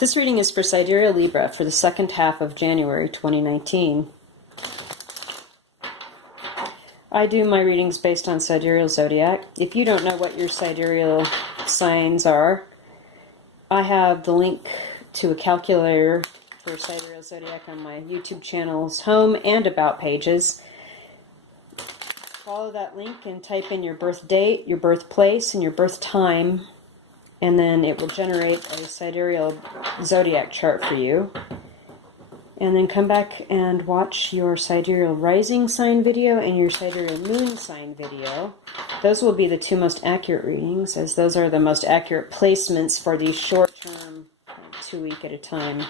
This reading is for Sidereal Libra for the second half of January 2019. I do my readings based on Sidereal Zodiac. If you don't know what your Sidereal signs are, I have the link to a calculator for Sidereal Zodiac on my YouTube channel's home and about pages. Follow that link and type in your birth date, your birthplace, and your birth time, and then it will generate a Sidereal Zodiac chart for you. And then come back and watch your Sidereal Rising sign video and your Sidereal Moon sign video. Those will be the two most accurate readings, as those are the most accurate placements for these short-term, 2 week at a time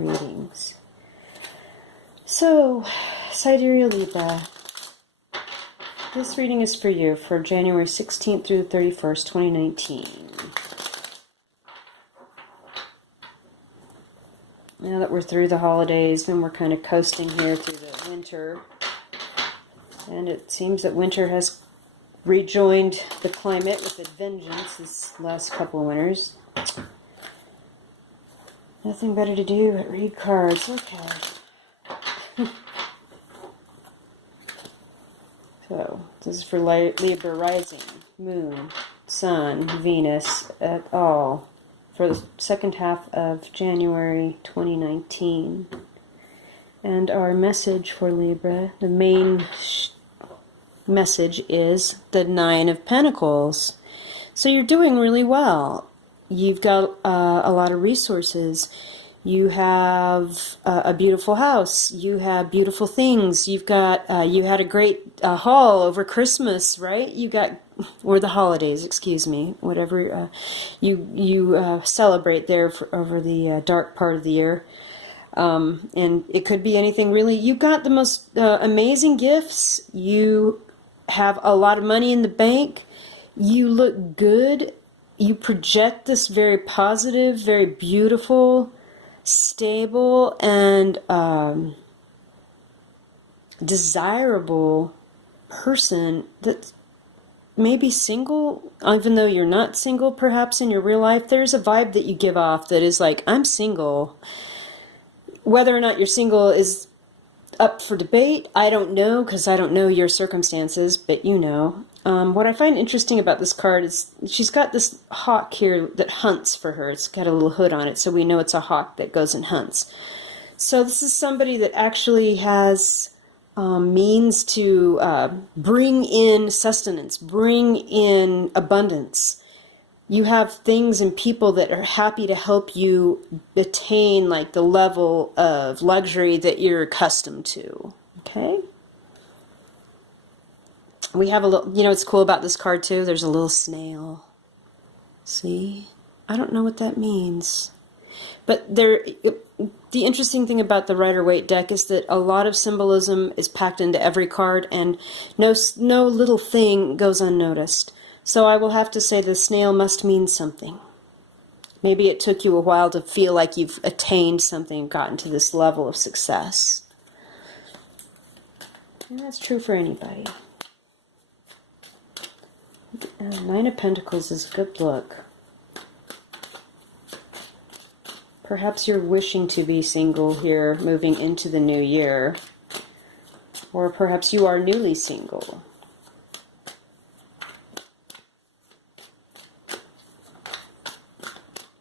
readings. So, Sidereal Libra. This reading is for you for January 16th through the 31st, 2019. Now that we're through the holidays and we're kind of coasting here through the winter, and it seems that winter has rejoined the climate with a vengeance this last couple of winters. Nothing better to do but read cards. Okay. So, this is for Libra Rising, Moon, Sun, Venus, et al. For the second half of January 2019. And our message for Libra, the main message is the Nine of Pentacles. So you're doing really well. You've got a lot of resources. You have a beautiful house. You have beautiful things. You've got you had a great haul over Christmas, right? You got, or the holidays, excuse me, whatever you celebrate there over the dark part of the year. And it could be anything really. You got the most amazing gifts. You have a lot of money in the bank. You look good. You project this very positive, very beautiful, stable, and desirable person that's maybe single, even though you're not single perhaps in your real life. There's a vibe that you give off that is like, I'm single. Whether or not you're single is up for debate. I don't know, because I don't know your circumstances, but you know. What I find interesting about this card is she's got this hawk here that hunts for her. It's got a little hood on it, so we know it's a hawk that goes and hunts. So this is somebody that actually has means to bring in sustenance, bring in abundance. You have things and people that are happy to help you attain like the level of luxury that you're accustomed to. Okay? We have a little, you know what's cool about this card too? There's a little snail. See? I don't know what that means. But the interesting thing about the Rider-Waite deck is that a lot of symbolism is packed into every card, and no little thing goes unnoticed. So I will have to say the snail must mean something. Maybe it took you a while to feel like you've attained something, gotten to this level of success. And that's true for anybody. Nine of Pentacles is a good look. Perhaps you're wishing to be single here, moving into the new year. Or perhaps you are newly single.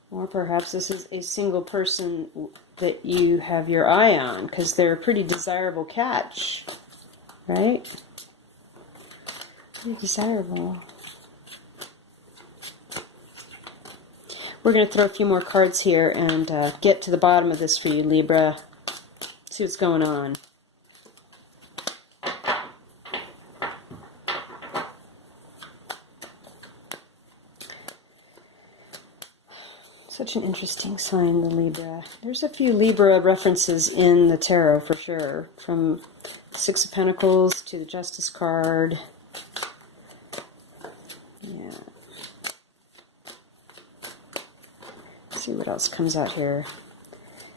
Or perhaps this is a single person that you have your eye on, because they're a pretty desirable catch, right? Pretty desirable. We're going to throw a few more cards here and get to the bottom of this for you, Libra. See what's going on. Such an interesting sign, the Libra. There's a few Libra references in the tarot for sure, from the Six of Pentacles to the Justice card. Yeah. Let's see what else comes out here.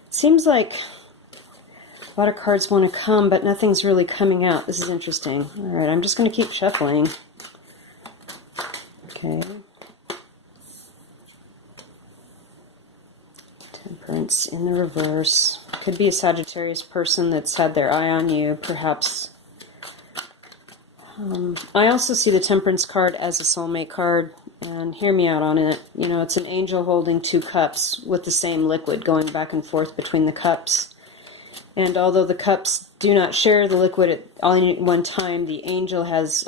It seems like a lot of cards want to come, but nothing's really coming out. This is interesting. All right, I'm just going to keep shuffling. Okay. Temperance in the reverse. Could be a Sagittarius person that's had their eye on you, perhaps. I also see the Temperance card as a soulmate card, and hear me out on it. You know, it's an angel holding two cups with the same liquid going back and forth between the cups. And although the cups do not share the liquid at all one time, the angel has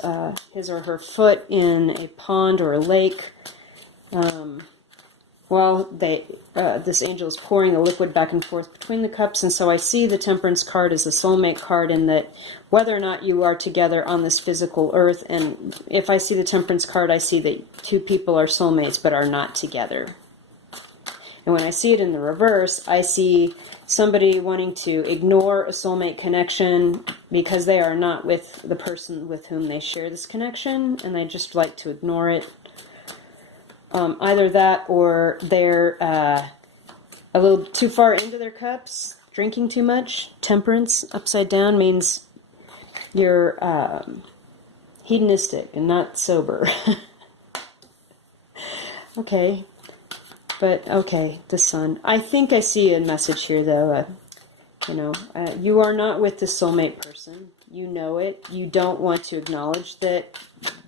his or her foot in a pond or a lake. While this angel is pouring the liquid back and forth between the cups. And so I see the Temperance card as a soulmate card, in that whether or not you are together on this physical earth, and if I see the Temperance card, I see that two people are soulmates but are not together. And when I see it in the reverse, I see somebody wanting to ignore a soulmate connection because they are not with the person with whom they share this connection, and they just like to ignore it. Either that, or they're a little too far into their cups, drinking too much. Temperance upside down means you're hedonistic and not sober. Okay, but okay, the Sun. I think I see a message here, though. You are not with this soulmate person. You know it. You don't want to acknowledge that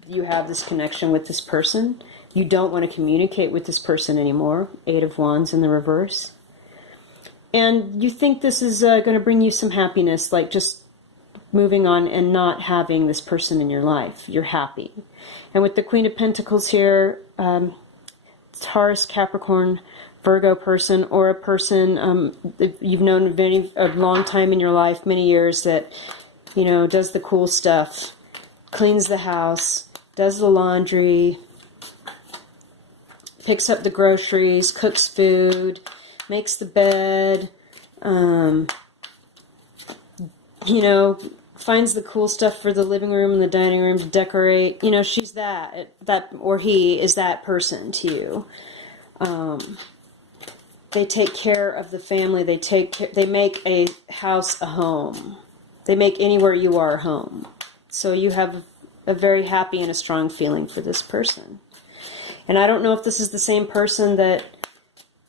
you have this connection with this person. You don't want to communicate with this person anymore. Eight of Wands in the reverse. And you think this is going to bring you some happiness, like just moving on and not having this person in your life. You're happy. And with the Queen of Pentacles here, Taurus, Capricorn, Virgo person, or a person that you've known a long time in your life, many years, that, you know, does the cool stuff, cleans the house, does the laundry, picks up the groceries, cooks food, makes the bed, finds the cool stuff for the living room and the dining room to decorate. You know, she's that or he is that person to you. They take care of the family. They make a house a home. They make anywhere you are a home. So you have a very happy and a strong feeling for this person. And I don't know if this is the same person that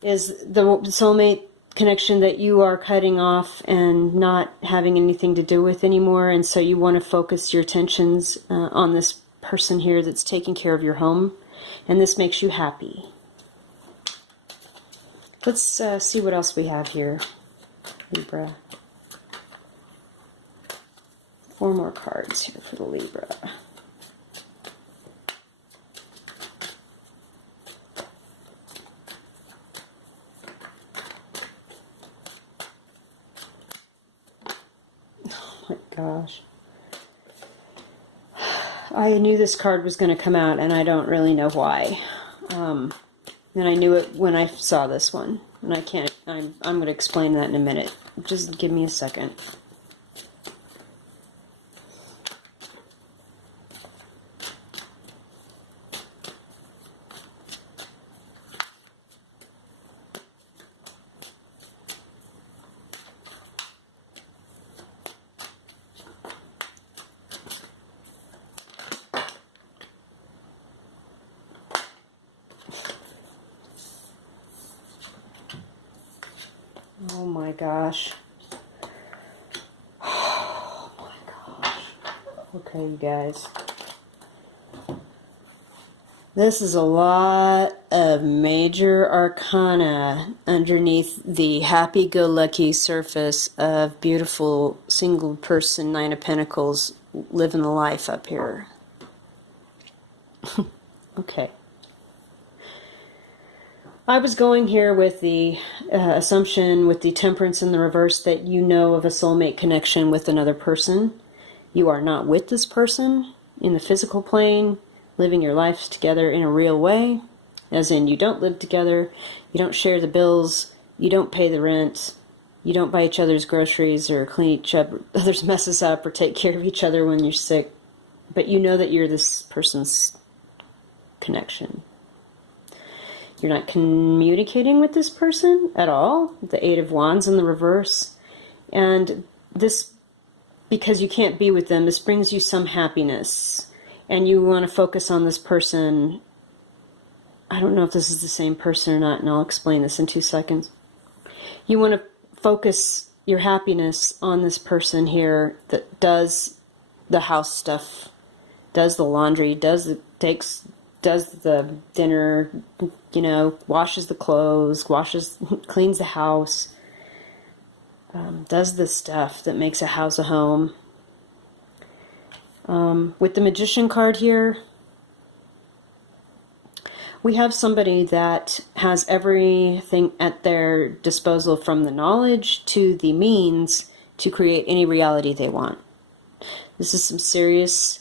is the soulmate connection that you are cutting off and not having anything to do with anymore. And so you want to focus your attentions on this person here that's taking care of your home. And this makes you happy. Let's see what else we have here, Libra. 4 more cards here for the Libra. Gosh. I knew this card was going to come out, and I don't really know why. And I knew it when I saw this one. And I'm going to explain that in a minute. Just give me a second. Oh my gosh. Oh my gosh. Okay, you guys. This is a lot of major arcana underneath the happy-go-lucky surface of beautiful single person 9 of Pentacles living the life up here. Okay. I was going here with the assumption, with the Temperance in the reverse, that you know of a soulmate connection with another person. You are not with this person in the physical plane, living your life together in a real way, as in you don't live together, you don't share the bills, you don't pay the rent, you don't buy each other's groceries or clean each other's messes up or take care of each other when you're sick, but you know that you're this person's connection. You're not communicating with this person at all. The 8 of Wands in the reverse. And this, because you can't be with them, this brings you some happiness. And you want to focus on this person. I don't know if this is the same person or not, and I'll explain this in 2 seconds. You want to focus your happiness on this person here that does the house stuff, does the laundry, does the dinner, you know, washes the clothes, cleans the house, does the stuff that makes a house a home. With the Magician card here, we have somebody that has everything at their disposal, from the knowledge to the means to create any reality they want. This is some serious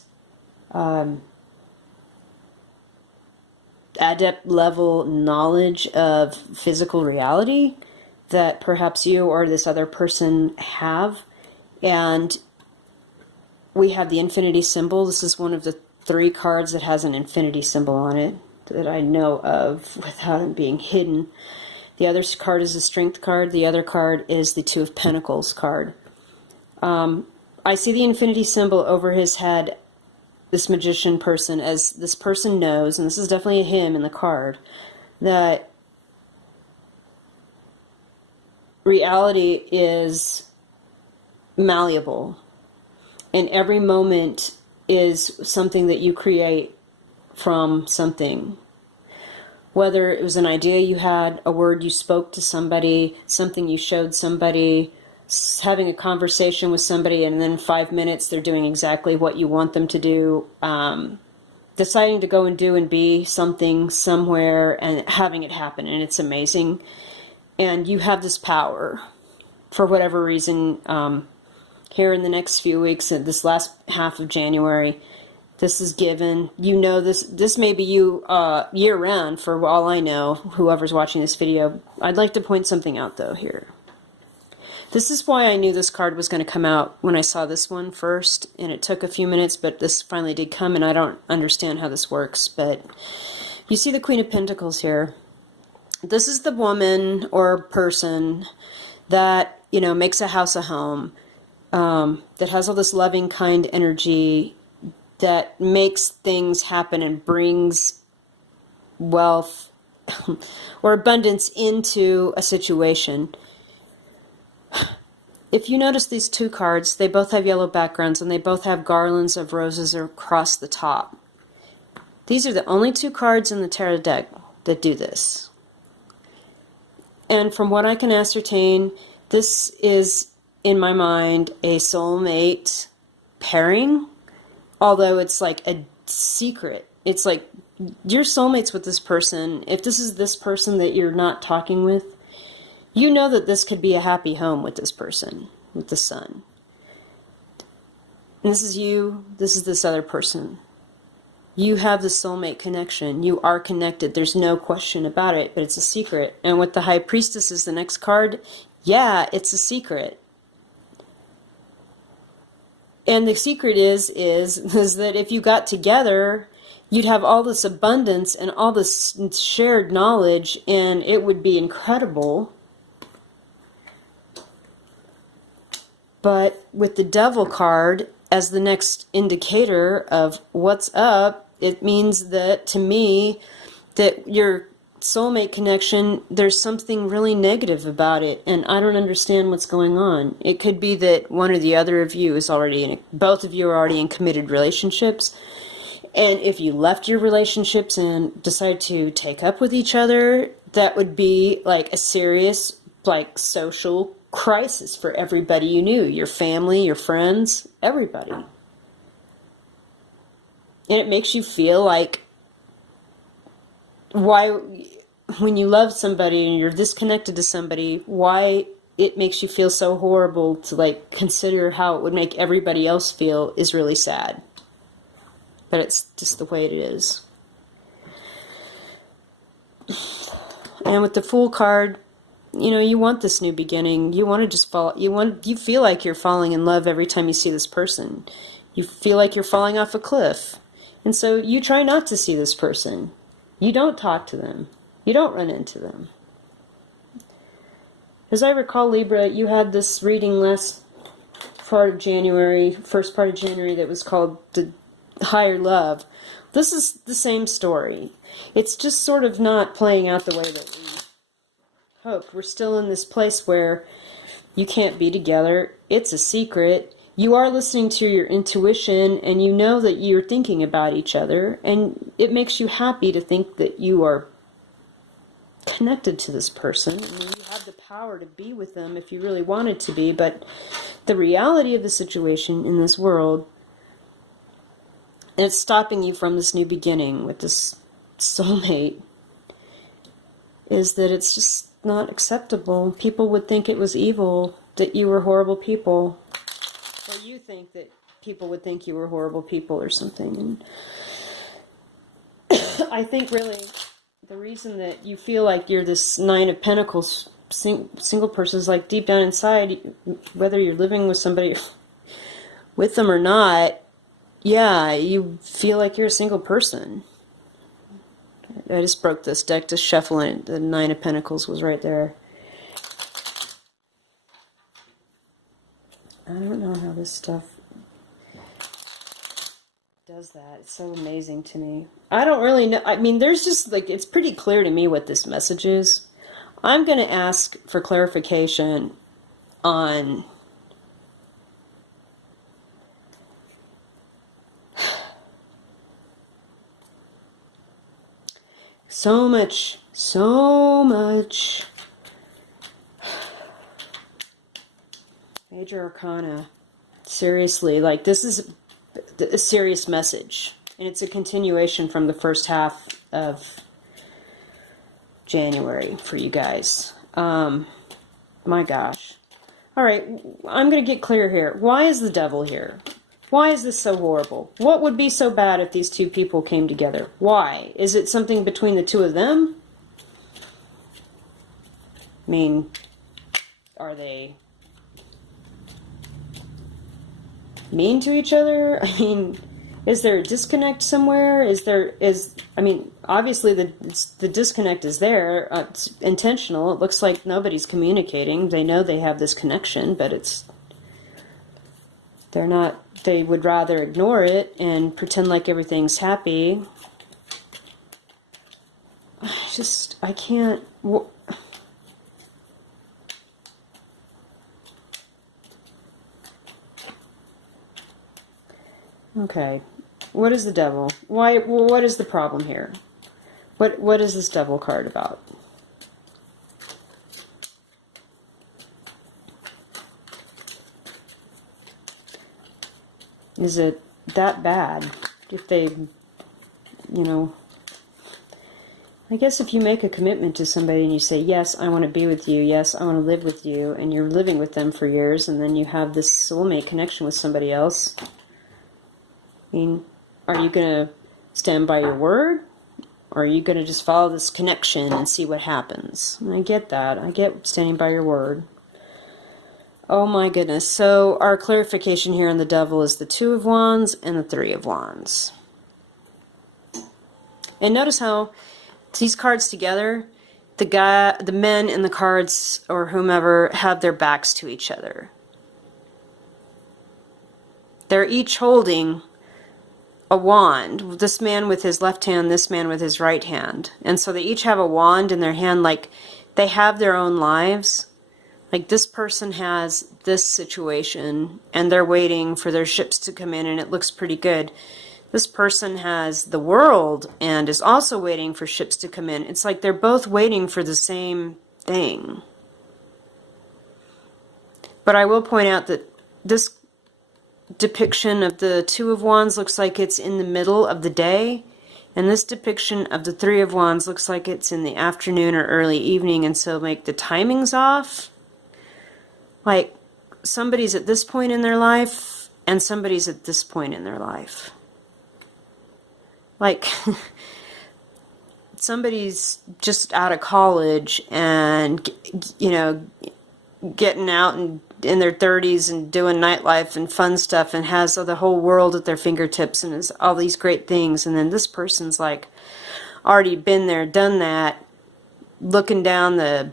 adept level knowledge of physical reality that perhaps you or this other person have. And we have the infinity symbol. This is one of the 3 cards that has an infinity symbol on it that I know of without it being hidden. The other card is a strength card. The other card is the 2 of Pentacles card. I see the infinity symbol over his head, this magician person, as this person knows, and this is definitely a him in the card, that reality is malleable. And every moment is something that you create from something. Whether it was an idea you had, a word you spoke to somebody, something you showed somebody, having a conversation with somebody, and then in 5 minutes they're doing exactly what you want them to do, deciding to go and do and be something somewhere and having it happen, and it's amazing. And you have this power for whatever reason. Here in the next few weeks, in this last half of January, this is given. You know, this may be you year round, for all I know, whoever's watching this video. I'd like to point something out though here. This is why I knew this card was going to come out when I saw this one first, and it took a few minutes, but this finally did come, and I don't understand how this works. But you see the Queen of Pentacles here. This is the woman or person that, you know, makes a house a home, that has all this loving, kind energy, that makes things happen and brings wealth or abundance into a situation. If you notice these 2 cards, they both have yellow backgrounds and they both have garlands of roses across the top. These are the only 2 cards in the tarot deck that do this. And from what I can ascertain, this is, in my mind, a soulmate pairing, although it's like a secret. It's like you're soulmates with this person. If this is this person that you're not talking with, you know that this could be a happy home with this person, with the sun. And this is you, this is this other person. You have the soulmate connection. You are connected. There's no question about it, but it's a secret. And with the High Priestess is the next card, yeah, it's a secret. And the secret is that if you got together, you'd have all this abundance and all this shared knowledge, and it would be incredible. But with the Devil card as the next indicator of what's up, it means that, to me, that your soulmate connection, there's something really negative about it, and I don't understand what's going on. It could be that one or the other of you is already both of you are already in committed relationships, and if you left your relationships and decided to take up with each other, that would be like a serious, like, social crisis for everybody you knew, your family, your friends, everybody. And it makes you feel like, why, when you love somebody and you're disconnected to somebody, why it makes you feel so horrible to, like, consider how it would make everybody else feel is really sad. But it's just the way it is. And with the Fool card, you know, you want this new beginning. You want to just you feel like you're falling in love every time you see this person. You feel like you're falling off a cliff. And so you try not to see this person. You don't talk to them. You don't run into them. As I recall, Libra, you had this reading last part of January, first part of January, that was called The Higher Love. This is the same story. It's just sort of not playing out the way that we hope. We're still in this place where you can't be together. It's a secret. You are listening to your intuition, and you know that you're thinking about each other, and it makes you happy to think that you are connected to this person. I mean, you have the power to be with them if you really wanted to be, but the reality of the situation in this world, and it's stopping you from this new beginning with this soulmate, is that it's just not acceptable. People would think it was evil, that you were horrible people, or you think that people would think you were horrible people or something. And I think really the reason that you feel like you're this Nine of Pentacles single person is like deep down inside, whether you're living with somebody with them or not, yeah, you feel like you're a single person. I just broke this deck to shuffle it. The Nine of Pentacles was right there. I don't know how this stuff does that. It's so amazing to me. I don't really know. I mean, there's just like, it's pretty clear to me what this message is. I'm going to ask for clarification on so much Major Arcana. Seriously, like this is a serious message, and it's a continuation from the first half of January for you guys. My gosh. Alright, I'm going to get clear here. Why is the devil here? Why is this so horrible? What would be so bad if these two people came together? Why? Is it something between the two of them? I mean, are they mean to each other? I mean, is there a disconnect somewhere? I mean, obviously the disconnect is there. It's intentional. It looks like nobody's communicating. They know they have this connection, but they're not, they would rather ignore it and pretend like everything's happy. I can't. Okay. What is the devil? Why? What is the problem here? What is this devil card about? Is it that bad? If they, I guess if you make a commitment to somebody and you say, yes, I want to be with you, yes, I want to live with you, and you're living with them for years, and then you have this soulmate connection with somebody else, I mean, are you going to stand by your word? Or are you going to just follow this connection and see what happens? And I get that. I get standing by your word. Oh my goodness. So our clarification here on the devil is the Two of Wands and the Three of Wands. And notice how these cards together, the men in the cards or whomever have their backs to each other. They're each holding a wand, this man with his left hand, this man with his right hand. And so they each have a wand in their hand, like they have their own lives. Like this person has this situation and they're waiting for their ships to come in and it looks pretty good. This person has the world and is also waiting for ships to come in. It's like they're both waiting for the same thing. But I will point out that this depiction of the Two of Wands looks like it's in the middle of the day, and this depiction of the Three of Wands looks like it's in the afternoon or early evening, and so like the timing's off. Like somebody's at this point in their life and somebody's at this point in their life. Like somebody's just out of college and getting out and in their 30s and doing nightlife and fun stuff and has the whole world at their fingertips and is all these great things, and then this person's like already been there, done that, looking down the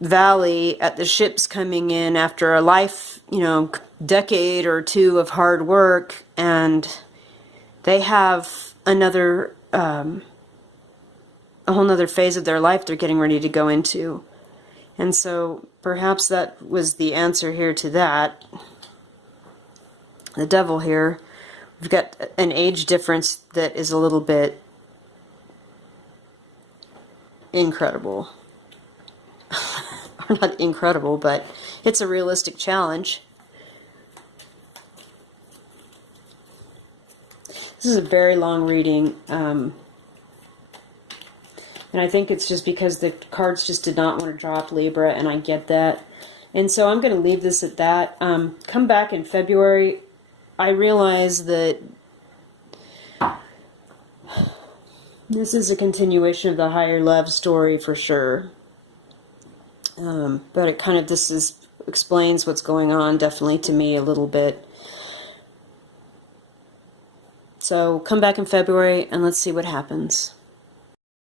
valley at the ships coming in after a life, decade or two of hard work, and they have another a whole nother phase of their life they're getting ready to go into. And so perhaps that was the answer here to that. The Devil here. We've got an age difference that is a little bit incredible. Or not incredible, but it's a realistic challenge. This is a very long reading, and I think it's just because the cards just did not want to drop, Libra, and I get that. And so I'm going to leave this at that. Come back in February. I realize that this is a continuation of the higher love story for sure. But it kind of, explains what's going on definitely to me a little bit. So come back in February and let's see what happens.